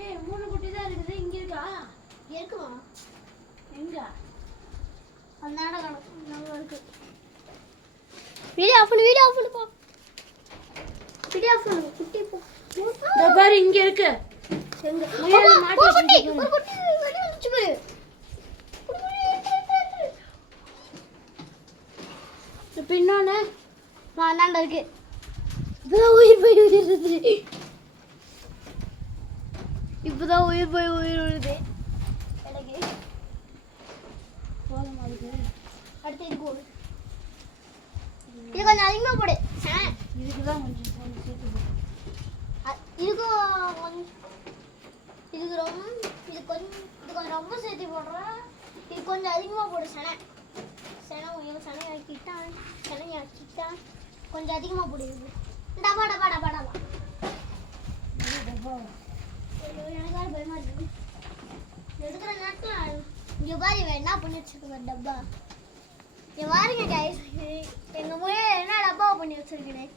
ஏய் மூணு குட்டி தான் இருக்குது. இங்க இருக்கா? இருக்குமா? எங்க? அந்தாண்ட கிடக்கும். நம்ம இருக்கு. வீடியோ ஆஃப் பண்ணு போ. வீடியோ ஆஃப் பண்ணு. குட்டி போ. இந்த பாரு இங்க இருக்கு. எங்க? முயல் மாட்டி ஒரு குட்டி வெளிய வந்துச்சு பாரு. இப்ப இன்னொன்னு அந்தாண்ட இருக்கு. இப்பதான் உயிர் போய் வருது. இப்பதான் உயிர் போய் உயிர் வருது. எனக்கு போதுமா இருக்கு. அடுத்து இது போடு. இது கொஞ்சம் அதிகமா போடு. இதுக்குதான் கொஞ்சம் சேர்த்து போடு. இது கொஞ்சம் ரொம்ப சேர்த்து போடுறேன். இது கொஞ்சம் அதிகமா போடு. சனை ஆக்கிட்டான் கொஞ்சம் அதிகமா போடு. டபா எனக்கு பயமா இருக்கு. எடுக்கிற நேரத்துல இங்க பாரு என்ன பண்ணி வச்சிருக்க டப்பா. இங்க பாருங்க கைஸ், எங்க முயல் என்ன டப்பாவை பண்ணி வச்சிருக்கேன்.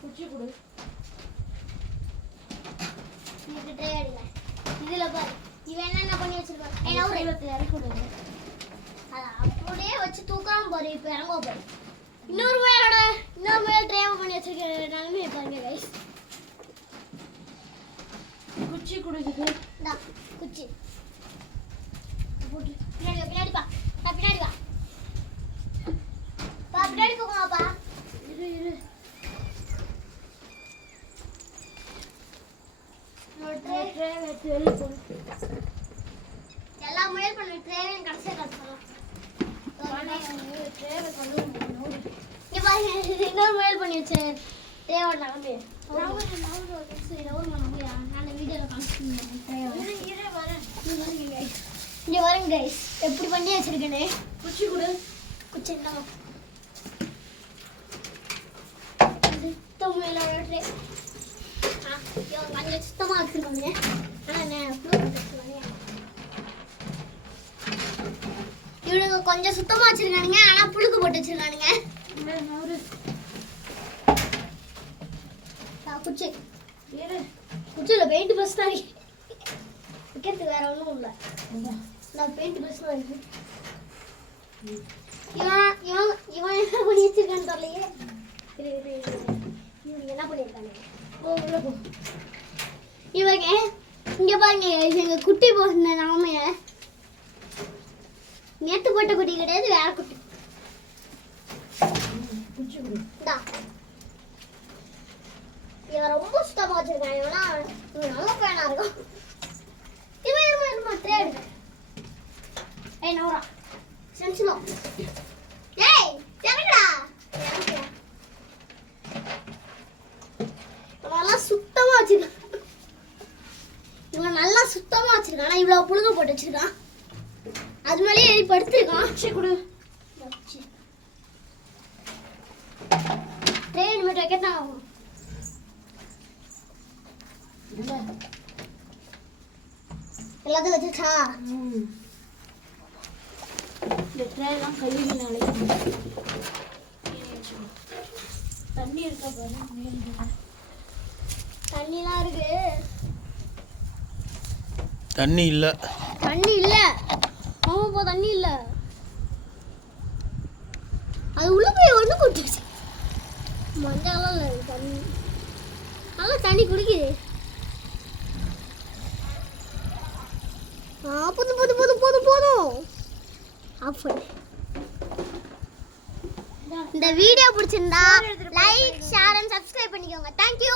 குச்சி கொடு. இதுக்கு ட்ரை அடிங்க. இதுல பாரு இவன் என்னென்ன பண்ணி வச்சிருக்கான். என்ன ஒரு இறக்கி விடுங்க. அத அப்படியே வச்சு தூக்காம பாரு. இப்ப இறங்க பாரு. இன்னொரு முயல் ட்ரைவ் பண்ணி வச்சிருக்கேன். நிலைமையை பாருங்க கைஸ். குச்சி கொடுக்குது. இந்தா குச்சி போட்டு பின்னாடி பா. பின்னாடி வா. பின்னாடி போகுமாப்பா. இரு ட்ரே வச்சு வெளியே போடு. எல்லா முயல் பண்ண ட்ரேவையும் கடைசியாக கட்டலாம். ட்ரேவை கொண்டு இங்கே பாருங்க, இன்னொரு முயல் பண்ணி வச்சேன். ட்ரேவோட நிலமையை இங்கே வருங்க கைஸ், எப்படி பண்ணி வச்சிருக்கேனே. குச்சி கொடு. குச்சி என்ன முயலோட ட்ரே கொஞ்சம் சுத்தமாக வச்சுருக்கோங்க. இவனுங்க கொஞ்சம் சுத்தமாக வச்சுருக்கானுங்க, ஆனால் புழுக்கு போட்டு வச்சுருக்கானுங்க. குச்சி குச்சியில் பெயிண்ட் ப்ரஷ் தான் வைக்கிறதுக்கு வேற ஒன்றும் இல்லை. நான் பெயிண்ட் ப்ரஷ் தான் இருக்கு. இவன் என்ன பண்ணி வச்சிருக்கான்னு தெரியலையே. இவங்க என்ன பண்ணியிருக்காங்க. இவங்க இங்க பாருங்க, எங்க குட்டி போன நாமைய நேத்து போட்ட குட்டி கிடையாது, வேற குட்டி. இவன் ரொம்ப சுத்தமா வச்சிருக்கான். இவனா நல்ல பையனா இருக்கும். இவன் ட்ரேடு. ஏய் நவரா சென்சிலோ. ஏய் இறங்குடா. இவன் சுத்தமா வச்சிருக்கான். இவன் நல்லா சுத்தமா வச்சிருக்கான். ஆனா இவ்வளவு புழுங்க போட்டு வச்சிருக்கான். அது மேலே ஏறி படுத்துருக்கான். சரி கொடு. ட்ரெயின் மட்டும் வைக்கத்தான் ஆகும். எல்லாத்தையும் வச்சுச்சா. இந்த ட்ரேலாம் கழுவினாலே தண்ணி இருக்கா பாரு. தண்ணிலாம் இருக்கு. தண்ணி இல்ல. ஆமாப்பா தண்ணி இல்ல. அது உள்ள போய் ஒண்ணு கொட்டிடுச்சு. மஞ்சள் தண்ணி நல்லா தண்ணி குடிக்குது. போதும். ஆஃப் பண்ணு. இந்த வீடியோ பிடிச்சிருந்தா லைக், ஷேர் அண்ட் சப்ஸ்கிரைப் பண்ணிக்கோங்க. தேங்க்யூ.